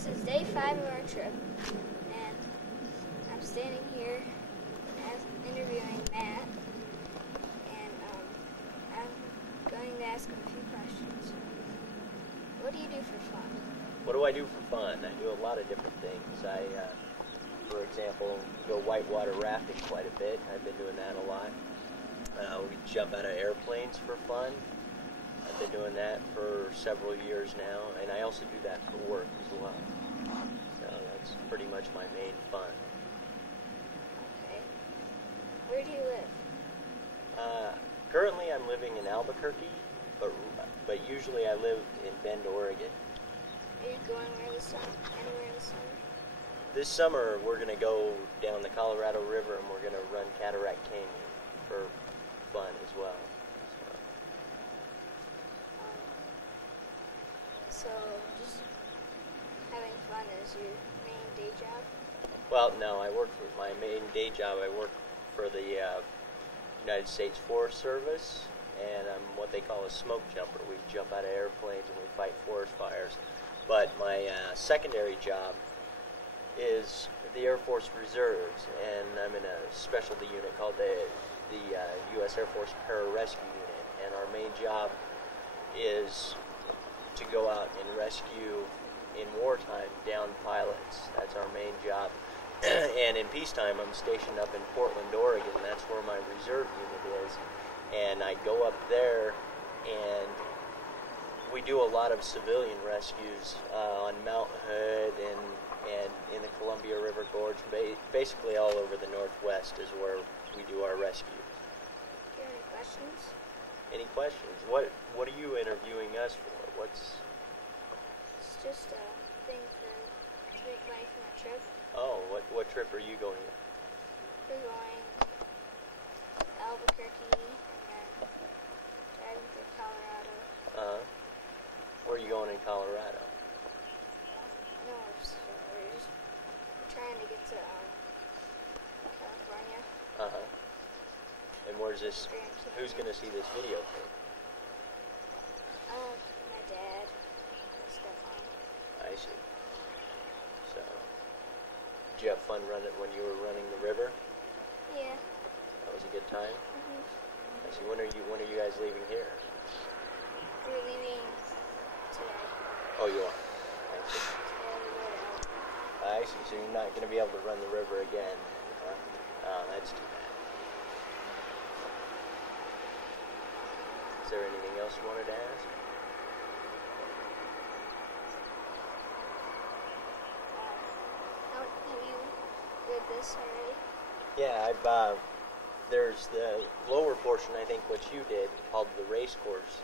This is day 5 of our trip, and I'm standing here interviewing Matt, and I'm going to ask him a few questions. What do you do for fun? What do I do for fun? I do a lot of different things. For example, go whitewater rafting quite a bit. I've been doing that a lot. We jump out of airplanes for fun. I've been doing that for several years now, and I also do that for work as well. So that's pretty much my main fun. Okay. Where do you live? Currently I'm living in Albuquerque, but usually I live in Bend, Oregon. Are you going anywhere this summer? This summer we're going to go down the Colorado River and we're going to run Cataract Canyon for fun as well. So just having fun is your main day job? Well, no, I work for my main day job. I work for the United States Forest Service, and I'm what they call a smoke jumper. We jump out of airplanes and we fight forest fires. But my secondary job is the Air Force Reserves, and I'm in a specialty unit called the U.S. Air Force Pararescue Unit, and our main job is to go out and rescue in wartime downed pilots. That's our main job. And in peacetime, I'm stationed up in Portland, Oregon. That's where my reserve unit is. And I go up there, and we do a lot of civilian rescues on Mount Hood and in the Columbia River Gorge. Basically all over the Northwest is where we do our rescues. Do you have any questions? Any questions? What are you interviewing us for? It's just a thing to make money from a trip. Oh, what trip are you going on? We're going to Albuquerque and then driving through Colorado. Where are you going in Colorado? No, we're trying to get to California. And where's this? Who's going to see this video from? My dad, Stefan. I see. So, did you have fun running when you were running the river? Yeah. That was a good time. I see. When are you guys leaving here? We're leaving today. Oh, you are. I see. I see. So you're not going to be able to run the river again. Oh, that's too bad. Is there anything else you wanted to ask? Have you read this already? Yeah, there's the lower portion, I think, what you did, called the race course,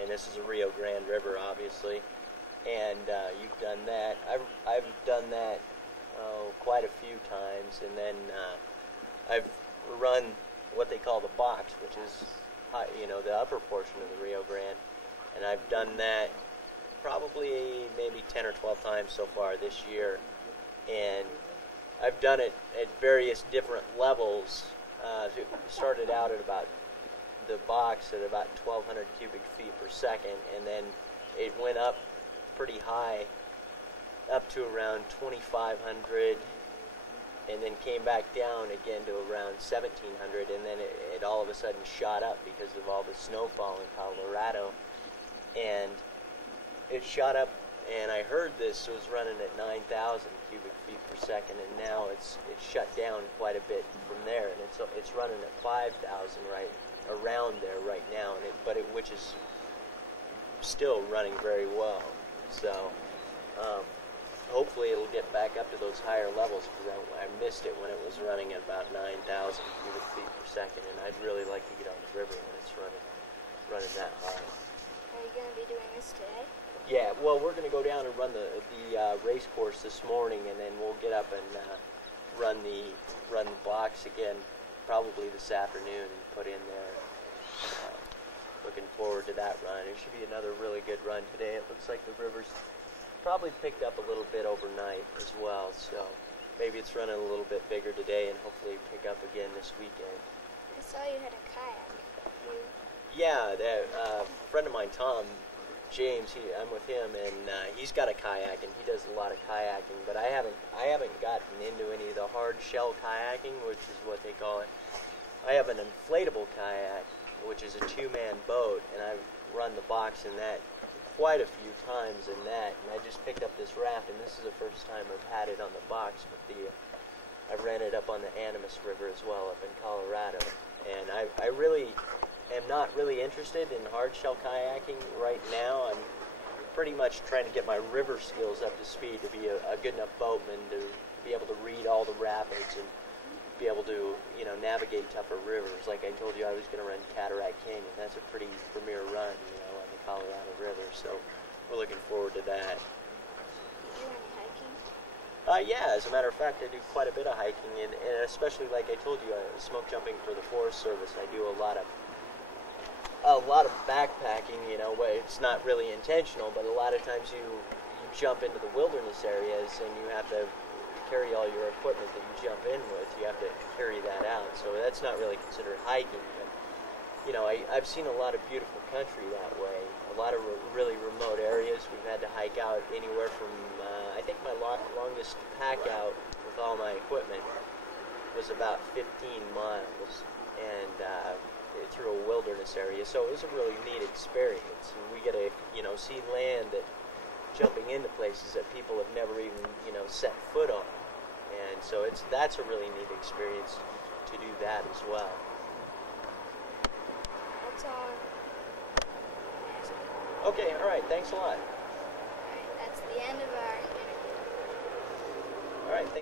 and this is a Rio Grande River, obviously, and you've done that. I've done that quite a few times, and then I've run what they call the box, which is the upper portion of the Rio Grande, and I've done that probably maybe 10 or 12 times so far this year, and I've done it at various different levels. It started out at about the box at about 1,200 cubic feet per second, and then it went up pretty high, up to around 2,500, and then came back down again to around 1,700, and then it all of a sudden shot up because of all the snowfall in Colorado, and it shot up, and I heard this was running at 9,000 cubic feet per second, and now it's shut down quite a bit from there, and it's running at 5,000 right around there right now, which is still running very well. So hopefully it'll get back up to those higher levels, because I missed it when it was running at about 9,000 cubic feet per second, and I'd really like to get on the river when it's running that high. Are you going to be doing this today? Yeah, well, we're going to go down and run the race course this morning, and then we'll get up and run the box again probably this afternoon and put in there. Looking forward to that run. It should be another really good run today. It looks like the river's probably picked up a little bit overnight as well, so maybe it's running a little bit bigger today and hopefully pick up again this weekend. I saw you had a kayak. Yeah, a friend of mine, Tom, James. I'm with him, and he's got a kayak, and he does a lot of kayaking. But I haven't gotten into any of the hard shell kayaking, which is what they call it. I have an inflatable kayak, which is a two-man boat, and I've run the box in that quite a few times in that. And I just picked up this raft, and this is the first time I've had it on the box. But I ran it up on the Animas River as well, up in Colorado. And I really am not really interested in hard shell kayaking right now. I'm pretty much trying to get my river skills up to speed to be a good enough boatman to be able to read all the rapids and be able to, navigate tougher rivers. Like I told you, I was going to run Cataract Canyon. That's a pretty premier run, on the Colorado River. So we're looking forward to that. Do you do any hiking? Yeah, as a matter of fact, I do quite a bit of hiking, and especially like I told you, smoke jumping for the Forest Service. I do a lot of backpacking. Where it's not really intentional, but a lot of times you jump into the wilderness areas and you have to carry all your equipment that you jump in with. You have to carry that out, so that's not really considered hiking. But I've seen a lot of beautiful country that way. A lot of really remote areas. We've had to hike out anywhere from I think my longest pack out with all my equipment was about 15 miles, and through a wilderness area. So it was a really neat experience. And we get to see land that jumping into places that people have never even set foot on. And so that's a really neat experience to do that as well. That's all. Okay, all right, thanks a lot. Alright, that's the end of our interview. All right, thanks.